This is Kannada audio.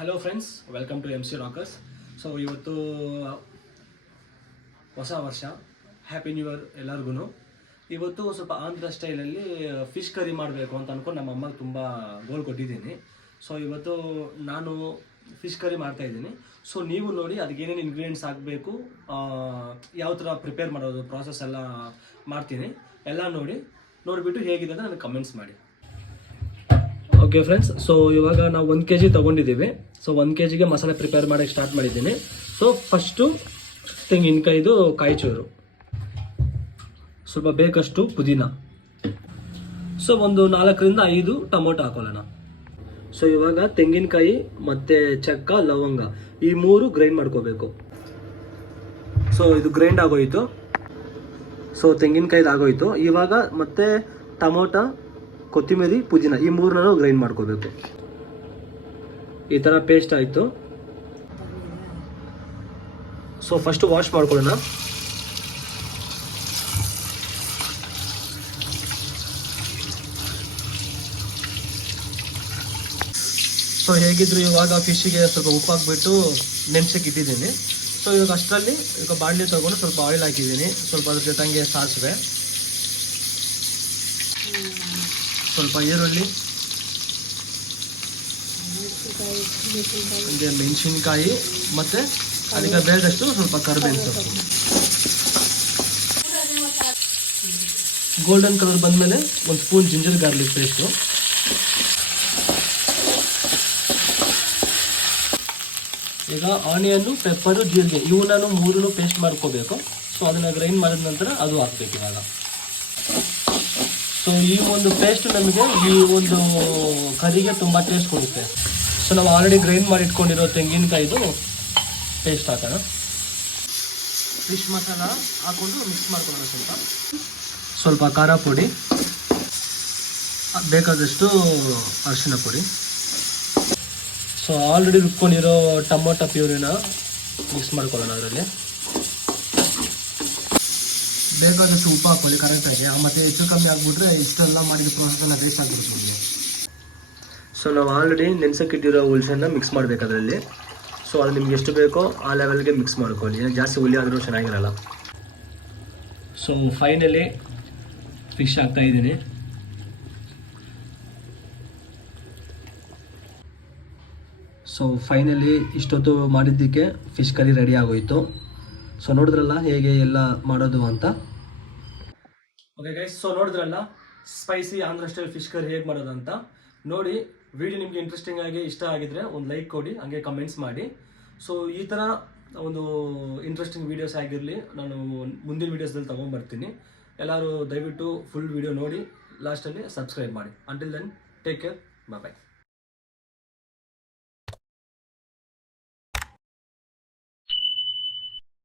Hello friends, welcome to MC Rockers. So ಇವತ್ತು ಹೊಸ ವರ್ಷ, ಹ್ಯಾಪಿ ನ್ಯೂ ಇಯರ್ ಎಲ್ಲರಿಗೂ. ಇವತ್ತು ಸ್ವಲ್ಪ ಆಂಧ್ರ ಸ್ಟೈಲಲ್ಲಿ ಫಿಶ್ ಕರಿ ಮಾಡಬೇಕು ಅಂತ ಅಂದ್ಕೊಂಡು ನಮ್ಮ ಅಮ್ಮಗೆ ತುಂಬ ಗೋಲ್ ಕೊಟ್ಟಿದ್ದೀನಿ. ಸೊ ಇವತ್ತು ನಾನು ಫಿಶ್ ಕರಿ ಮಾಡ್ತಾಯಿದ್ದೀನಿ. ಸೊ ನೀವು ನೋಡಿ ಅದಕ್ಕೆ ಏನೇನು ಇಂಗ್ರೀಡಿಯೆಂಟ್ಸ್ ಹಾಕಬೇಕು, ಯಾವ ಥರ ಪ್ರಿಪೇರ್ ಮಾಡೋದು ಪ್ರಾಸೆಸ್ ಎಲ್ಲ ಮಾಡ್ತೀನಿ. ಎಲ್ಲ ನೋಡಿಬಿಟ್ಟು ಹೇಗಿದೆ ಅಂತ ನನಗೆ ಕಮೆಂಟ್ಸ್ ಮಾಡಿ. ಓಕೆ ಫ್ರೆಂಡ್ಸ್, ಸೊ ಇವಾಗ ನಾವು 1 kg ತೊಗೊಂಡಿದ್ದೀವಿ. ಸೊ 1 kgಗೆ ಮಸಾಲೆ ಪ್ರಿಪೇರ್ ಮಾಡೋಕ್ಕೆ ಸ್ಟಾರ್ಟ್ ಮಾಡಿದ್ದೀನಿ. ಸೊ ಫಸ್ಟು ತೆಂಗಿನಕಾಯಿದು ಕಾಯಿಚೂರು, ಸ್ವಲ್ಪ ಬೇಕಷ್ಟು ಪುದೀನ, ಸೊ ಒಂದು 4ರಿಂದ 5 ಟೊಮೊಟೊ ಹಾಕೊಳ್ಳೋಣ. ಸೊ ಇವಾಗ ತೆಂಗಿನಕಾಯಿ ಮತ್ತು ಚಕ್ಕ ಲವಂಗ ಈ 3 ಗ್ರೈಂಡ್ ಮಾಡ್ಕೋಬೇಕು. ಸೊ ಇದು ಗ್ರೈಂಡ್ ಆಗೋಯಿತು. ಸೊ ತೆಂಗಿನಕಾಯಿದು ಆಗೋಯಿತು. ಇವಾಗ ಮತ್ತೆ ಟೊಮೊಟೊ, ಕೊತ್ತಂಬರಿ, ಪುದೀನ ಈ 3 ಗ್ರೈಂಡ್ ಮಾಡ್ಕೋಬೇಕು. ಈ ಥರ ಪೇಸ್ಟ್ ಆಯಿತು. ಸೊ ಫಸ್ಟು ವಾಶ್ ಮಾಡ್ಕೊಳ್ಳೋಣ. ಸೊ ಹೇಗಿದ್ರು ಇವಾಗ ಫಿಶ್ಗೆ ಸ್ವಲ್ಪ ಉಪ್ಪು ಹಾಕ್ಬಿಟ್ಟು ನೆನೆಸಕ್ಕೆ ಇಟ್ಟಿದ್ದೀನಿ. ಸೊ ಇವಾಗ ಅಷ್ಟರಲ್ಲಿ ಈಗ ಬಾಣಲಿ ತೊಗೊಂಡು ಸ್ವಲ್ಪ ಆಯಿಲ್ ಹಾಕಿದ್ದೀನಿ. ಸ್ವಲ್ಪ ಅದ್ರ ಜೊತೆಗೆ ಸಾಸಿವೆ, ಸ್ವಲ್ಪ ಈರುಳ್ಳಿ, ಹಾಗೆ ಮೆಣಸಿನ್ಕಾಯಿ, ಮತ್ತು ಅದಕ್ಕೆ ಬೇಡಷ್ಟು ಸ್ವಲ್ಪ ಕರಿಬೇವು ಸೊಪ್ಪು. ಗೋಲ್ಡನ್ ಕಲರ್ ಬಂದಮೇಲೆ 1 ಸ್ಪೂನ್ ಜಿಂಜರ್ ಗಾರ್ಲಿಕ್ ಪೇಸ್ಟು, ಈಗ ಆನಿಯನ್ನು, ಪೆಪ್ಪರು, ಜೀರಿಗೆ ಇವನನ್ನು 3 ಪೇಸ್ಟ್ ಮಾಡ್ಕೋಬೇಕು. ಸೊ ಅದನ್ನು ಗ್ರೈಂಡ್ ಮಾಡಿದ ನಂತರ ಅದು ಹಾಕ್ಬೇಕು ಇವಾಗ. ಸೊ ಈ ಒಂದು ಪೇಸ್ಟ್ ನಮಗೆ ಈ ಒಂದು ಕರಿಗೆ ತುಂಬ ಟೇಸ್ಟ್ ಕೊಡುತ್ತೆ. ಸೊ ನಾವು ಆಲ್ರೆಡಿ ಗ್ರೈಂಡ್ ಮಾಡಿ ಇಟ್ಕೊಂಡಿರೋ ತೆಂಗಿನಕಾಯಿದು ಪೇಸ್ಟ್ ಹಾಕೋಣ. ಫಿಶ್ ಮಸಾಲ ಹಾಕ್ಕೊಂಡು ಮಿಕ್ಸ್ ಮಾಡ್ಕೊಳ್ಳೋಣ. ಸ್ವಲ್ಪ ಖಾರ ಪುಡಿ, ಬೇಕಾದಷ್ಟು ಅರಿಶಿನ ಪುಡಿ. ಸೊ ಆಲ್ರೆಡಿ ರುಬ್ಕೊಂಡಿರೋ ಟೊಮೊಟೊ ಪ್ಯೂರಿನ ಮಿಕ್ಸ್ ಮಾಡ್ಕೊಳ್ಳೋಣ. ಅದರಲ್ಲಿ ಬೇಕಾದಷ್ಟು ಉಪ್ಪು ಹಾಕೊಳ್ಳಿ ಕರೆಕ್ಟಾಗಿ. ಮತ್ತು ಹೆಚ್ಚು ಕಮ್ಮಿ ಆಗಿಬಿಟ್ರೆ ಇಷ್ಟೆಲ್ಲ ಮಾಡಿದ ಪ್ರೋಸೆಸ್ಸನ್ನು ವೇಸ್ಟ್ ಆಗಿಬಿಡುತ್ತೆ ನಮಗೆ. ಸೊ ನಾವು ಆಲ್ರೆಡಿ ನೆನೆಸಕ್ಕಿಟ್ಟಿರೋ ಹುಲ್ಸನ್ನು ಮಿಕ್ಸ್ ಮಾಡಬೇಕು ಅದರಲ್ಲಿ. ಸೊ ಅದು ನಿಮ್ಗೆ ಎಷ್ಟು ಬೇಕೋ ಆ ಲೆವೆಲ್ಗೆ ಮಿಕ್ಸ್ ಮಾಡ್ಕೊಳ್ಳಿ. ಜಾಸ್ತಿ ಹುಳಿ ಆದರೂ ಚೆನ್ನಾಗಿರಲ್ಲ. ಸೊ ಫೈನಲಿ ಫಿಶ್ ಹಾಕ್ತಾಯಿದ್ದೀನಿ. ಸೊ ಫೈನಲಿ ಇಷ್ಟೊತ್ತು ಮಾಡಿದ್ದಕ್ಕೆ ಫಿಶ್ ಕರಿ ರೆಡಿ ಆಗೋಯಿತು. ಸೊ ನೋಡಿದ್ರಲ್ಲ ಹೇಗೆ ಎಲ್ಲ ಮಾಡೋದು ಅಂತ. ಓಕೆ ಗೈಸ್, ಸೊ ನೋಡಿದ್ರಲ್ಲ spicy Andhra style fish curry ಹೇಗೆ ಮಾಡೋದು ಅಂತ ನೋಡಿ. ವಿಡಿಯೋ ನಿಮಗೆ ಇಂಟ್ರೆಸ್ಟಿಂಗ್ ಆಗಿ ಇಷ್ಟ ಆಗಿದ್ರೆ ಒಂದು ಲೈಕ್ ಕೊಡಿ, ಹಾಗೆ ಕಮೆಂಟ್ಸ್ ಮಾಡಿ. ಸೊ ಈ ಥರ ಒಂದು ಇಂಟ್ರೆಸ್ಟಿಂಗ್ ವೀಡಿಯೋಸ್ ಆಗಿರಲಿ ನಾನು ಮುಂದಿನ ವೀಡಿಯೋಸ್ದಲ್ಲಿ ತೊಗೊಂಡ್ಬರ್ತೀನಿ. ಎಲ್ಲರೂ ದಯವಿಟ್ಟು ಫುಲ್ ವೀಡಿಯೋ ನೋಡಿ ಲಾಸ್ಟಲ್ಲಿ ಸಬ್ಸ್ಕ್ರೈಬ್ ಮಾಡಿ. ಅಂಟಿಲ್ ದೆನ್ ಟೇಕ್ ಕೇರ್, ಬಾಯ್.